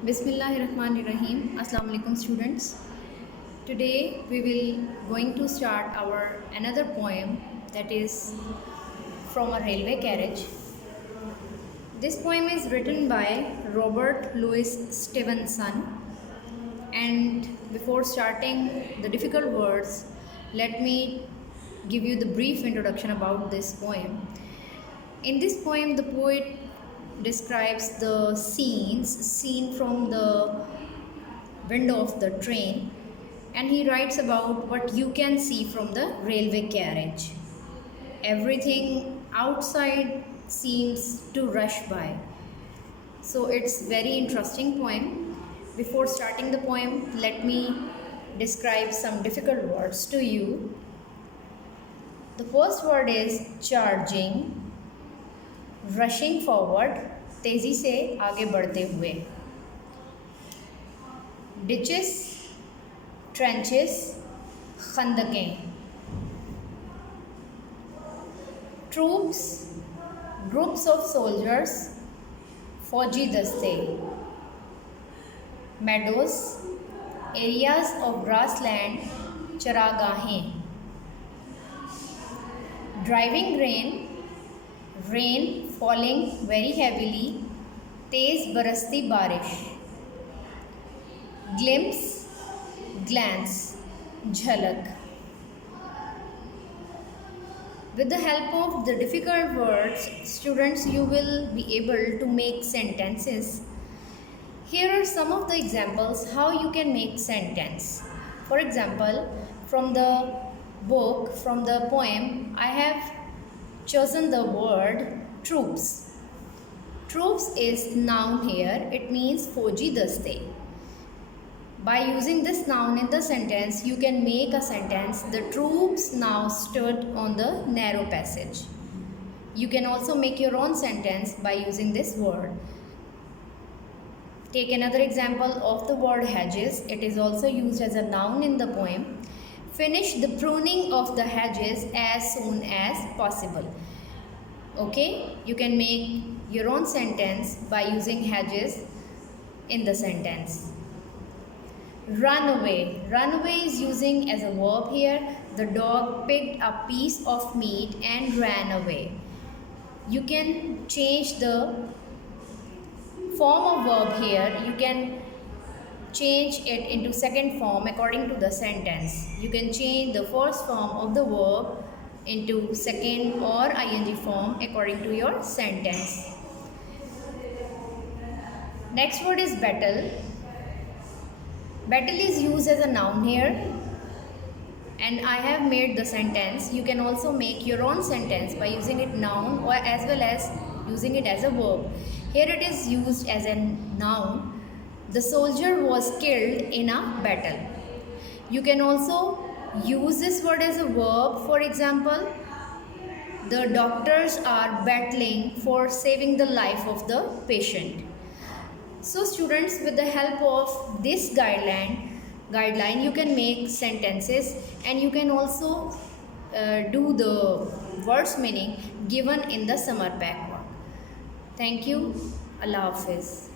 Bismillahirrahmanirrahim. Assalamu alaikum students. Today we will going to start our another poem that is from a railway carriage. This poem is written by Robert Louis Stevenson, and before starting the difficult words, let me give you the brief introduction about this poem. In this poem, the poet describes the scene from the window of the train, and he writes about what you can see from the railway carriage. Everything outside seems to rush by. So it's very interesting poem. Before starting the poem, let me describe some difficult words to you. The first word is charging, rushing forward, तेज़ी से आगे बढ़ते हुए. Ditches, trenches, खंदकें. Troops, groups of soldiers, फौजी दस्ते. Meadows, areas of grassland, चरागाहें. Driving rain falling very heavily, तेज़ बरसती बारिश. glimpse, glance, झलक. With the help of the difficult words, students, you will be able to make sentences. Here are some of the examples how you can make sentence. For example, from the book, from the poem, I have chosen the word troops. Troops is noun here. It means fauji daste. By using this noun in the sentence, you can make a sentence. The troops now stood on the narrow passage. You can also make your own sentence by using this word. Take another example of the word hedges. It is also used as a noun in the poem. Finish the pruning of the hedges as soon as possible. Okay, you can make your own sentence by using hedges in the sentence. Run away. Run away is using as a verb here. The dog picked a piece of meat and ran away. You can change the form of verb here. You can change it into second form according to the sentence. You can change the first form of the verb into second or ing form according to your sentence. Next word is battle. Battle is used as a noun here, and I have made the sentence. You can also make your own sentence by using it noun or as well as using it as a verb. Here it is used as a noun. The soldier was killed in a battle. You can also use this word as a verb. For example, the doctors are battling for saving the life of the patient. So students, with the help of this guideline, you can make sentences, and you can also do the words meaning given in the summer pack work. Thank you. Allah Hafiz.